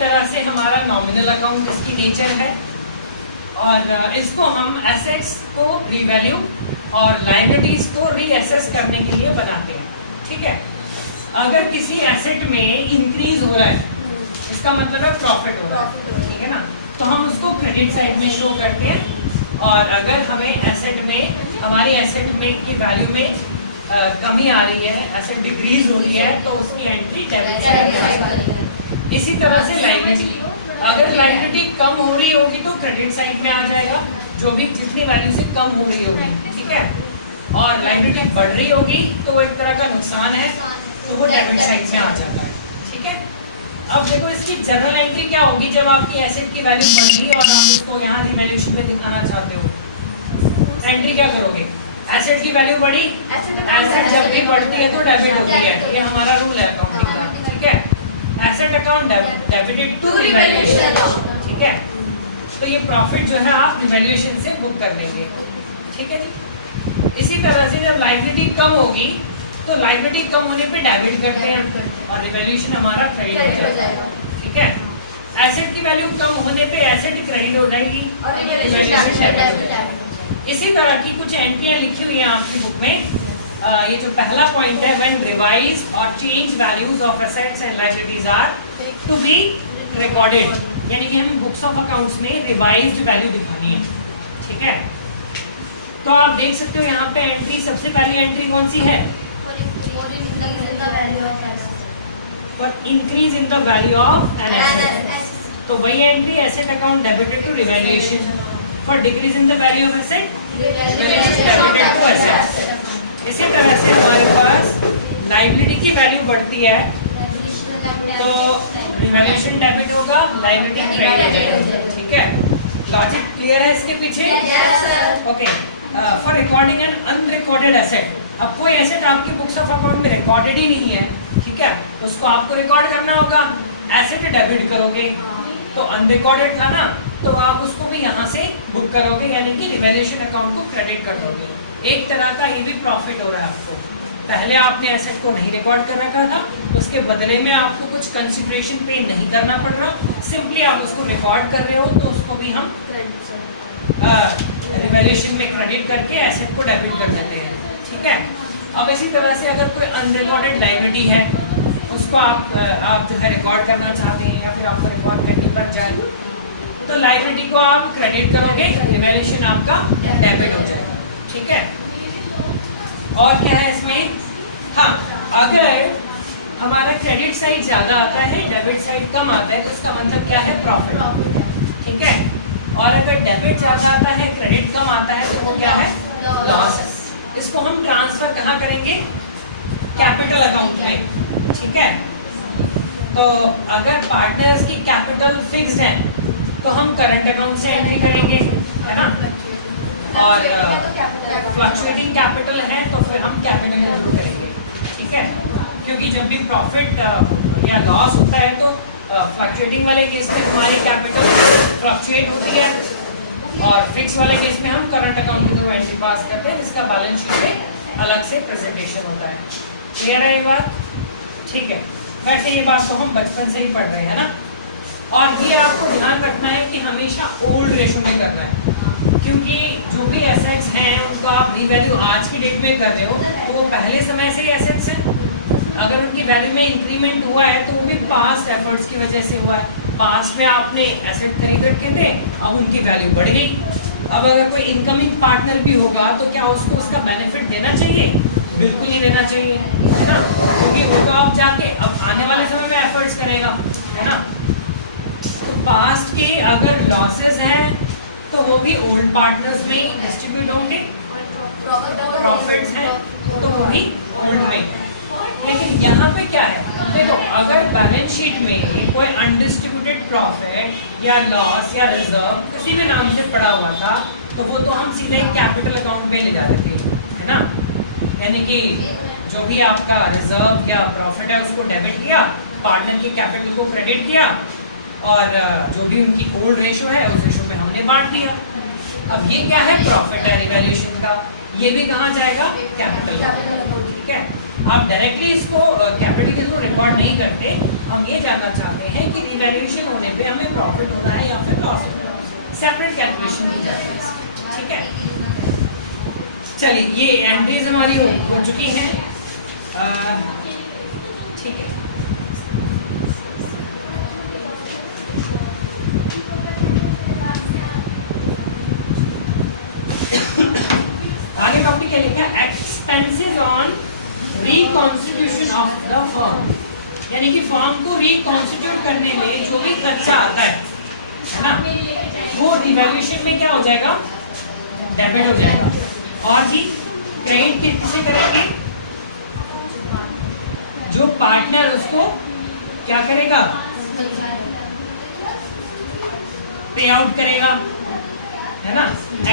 तरह से हमारा नॉमिनल अकाउंट इसकी नेचर है, और इसको हम एसेट्स को रीवैल्यू और लायबिलिटीज को रीअसेस करने के लिए बनाते हैं। ठीक है, अगर किसी एसेट में इंक्रीज हो रहा है, इसका मतलब है प्रॉफिट हो रहा है, ठीक है ना, तो हम उसको क्रेडिट साइड में शो करते हैं। और अगर हमें एसेट में, हमारी एसेट में की वैल्यू में कमी आ रही है, एसेट डिक्रीज हो रही है, तो उसकी एंट्री डेबिट साइड में। इसी तरह से लायबिलिटी, अगर लायबिलिटी कम हो रही होगी तो क्रेडिट साइड में आ जाएगा, जो भी जितनी वैल्यू से कम हो रही होगी, ठीक है। और लायबिलिटी बढ़ रही होगी तो वो एक तरह का नुकसान है, तो वो डेबिट साइड में आ जाता है, ठीक है। अब देखो इसकी जनरल एंट्री क्या होगी, जब आपकी एसेट की वैल्यू बढ़ गई और आप उसको यहाँ रिवैल्यूएशन में दिखाना चाहते हो, एंट्री क्या करोगे? एसेट की वैल्यू बढ़ी, एसेट जब भी बढ़ती है तो डेबिट होती है, ये हमारा रूल है अकाउंटिंग का, ठीक है। Asset account debited to revaluation, ठीक है। तो ये प्रॉफिट जो है आप रिवैल्यूएशन से बुक कर लेंगे, ठीक है जी। इसी तरह से जब लायबिलिटी कम होगी तो लायबिलिटी कम होने पे डेबिट करते हैं और रिवैल्यूएशन हमारा क्रेडिट हो जाएगा, ठीक है। एसेट की वैल्यू कम होने पे एसेट क्रेडिट हो जाएगी और रिवैल्यूएशन डेबिट हो जाएगा। इसी तरह की कुछ एंट्रियां लिखी हुई हैं आपकी बुक में। ये जो पहला पॉइंट है, व्हेन रिवाइज्ड और change values of assets and liabilities are to be recorded, यानी कि हमें बुक्स ऑफ अकाउंट्स में रिवाइज्ड वैल्यू दिखानी है, ठीक है। तो आप देख सकते हो यहाँ पे एंट्री, सबसे पहली एंट्री कौन सी है? For increase in the value of an asset, तो वही entry asset account debited to revaluation. For decrease in the value of asset, revaluation debited to asset. इसी तरह से हमारे पास लायबिलिटी की वैल्यू बढ़ती है तो रिवैल्यूएशन डेबिट होगा, लायबिलिटी क्रेडिट हो जाएगा, ठीक है। लॉजिक क्लियर है इसके पीछे? Okay. For recording an unrecorded asset, अब कोई एसेट आपकी बुक्स ऑफ अकाउंट में रिकॉर्डेड ही नहीं है, ठीक है, उसको आपको रिकॉर्ड करना होगा, एसेट डेबिट करोगे, तो अनरिकॉर्डेड था ना, तो आप उसको भी यहाँ से बुक करोगे, यानी कि रिवैल्यूएशन अकाउंट को क्रेडिट कर दोगे। एक तरह का ये भी प्रॉफिट हो रहा है आपको। पहले आपने एसेट को नहीं रिकॉर्ड कर रखा था, उसके बदले में आपको कुछ कंसिडरेशन पे नहीं करना पड़ रहा, सिंपली आप उसको रिकॉर्ड कर रहे हो, तो उसको भी हम रिवैल्यूएशन में क्रेडिट करके एसेट को डेबिट कर देते हैं, ठीक है। अब इसी तरह से अगर कोई अनरिकॉर्डेड लायबिलिटी है, उसको आप जो है रिकॉर्ड करना चाहते हैं या फिर आपको रिकॉर्ड करनी पड़ जाए, तो लायबिलिटी को आप क्रेडिट करोगे, रिवैल्यूएशन आपका डेबिट हो जाएगा, ठीक है। और क्या है इसमें? हाँ, अगर हमारा क्रेडिट साइड ज्यादा आता है, डेबिट साइड कम आता है, तो इसका मतलब क्या है? प्रॉफिट, ठीक है। और अगर डेबिट ज्यादा आता है, क्रेडिट कम आता है, तो वो क्या है? लॉस है। इसको हम ट्रांसफर कहाँ करेंगे? कैपिटल अकाउंट में, ठीक है। तो अगर पार्टनर्स की कैपिटल फिक्स्ड है तो हम करंट अकाउंट से एंट्री करेंगे, है ना, और फ्लक्चुएटिंग कैपिटल है तो फिर हम कैपिटल एंट्री करेंगे, ठीक है। क्योंकि जब भी प्रॉफिट या लॉस होता है तो फ्लक्चुएटिंग वाले केस में हमारी कैपिटल फ्लक्चुएट होती है, और फिक्स वाले केस में हम करंट अकाउंट के थ्रू एंट्री पास करते हैं, जिसका बैलेंस शीट में अलग से प्रेजेंटेशन होता है। क्लियर है ये बात? ठीक है। वैसे ये बात तो हम बचपन से ही पढ़ रहे हैं ना। और ये आपको ध्यान रखना है कि हमेशा ओल्ड रेशो में करना है, क्योंकि जो भी एसेट्स हैं उनको आप रीवैल्यू आज की डेट में कर रहे हो, तो वो पहले समय से ही एसेट्स हैं। अगर उनकी वैल्यू में इंक्रीमेंट हुआ है तो वो भी पास्ट एफर्ट्स की वजह से हुआ है। पास्ट में आपने एसेट खरीद रखे थे, अब उनकी वैल्यू बढ़ गई। अब अगर कोई इनकमिंग पार्टनर भी होगा तो क्या उसको उसका बेनिफिट देना चाहिए? बिल्कुल नहीं देना चाहिए, है ना, क्योंकि वो तो आप जाके अब आने वाले समय में एफर्ट्स करेगा, है ना। तो पास्ट के अगर लॉसेस हैं तो वो भी ओल्ड पार्टनर्स में ही डिस्ट्रीब्यूट होंगे, प्रॉफिट्स हैं तो वो भी ओल्ड में। लेकिन यहाँ पे क्या है, देखो, अगर बैलेंस शीट में कोई अनडिस्ट्रीब्यूटेड प्रॉफिट या लॉस या रिजर्व किसी भी नाम से पड़ा हुआ था, तो वो तो हम सीधे कैपिटल अकाउंट में ले जा रहे थे, है ना। यानी कि जो भी आपका रिजर्व या प्रॉफिट है उसको डेबिट किया, पार्टनर के कैपिटल को क्रेडिट किया, और जो भी उनकी ओल्ड रेशो है उस रेशो में हमने बांट दिया। अब ये क्या है? प्रॉफिट है रिवैल्यूएशन का, ये भी कहाँ जाएगा? कैपिटल, ठीक है। आप डायरेक्टली इसको कैपिटल के थ्रू रिकॉर्ड नहीं करते, हम ये जानना चाहते हैं कि रिवैल्यूएशन पे हमें प्रॉफिट होना है या फिर लॉस होना है, सेपरेट कैलकुलेशन की जाती है इसकी, ठीक है। चलिए ये एंट्रीज हमारी हो चुकी हैं, ठीक है। आगे टॉपिक क्या लिखा है, expenses on reconstitution of the firm, यानी कि फर्म को रिकॉन्स्टिट्यूट करने में जो भी खर्चा आता है ना, वो रिवैल्यूएशन में क्या हो जाएगा, डेबिट हो जाएगा। और भी क्रेडिट किससे करेंगे, जो पार्टनर उसको क्या करेगा, पे आउट करेगा, है ना।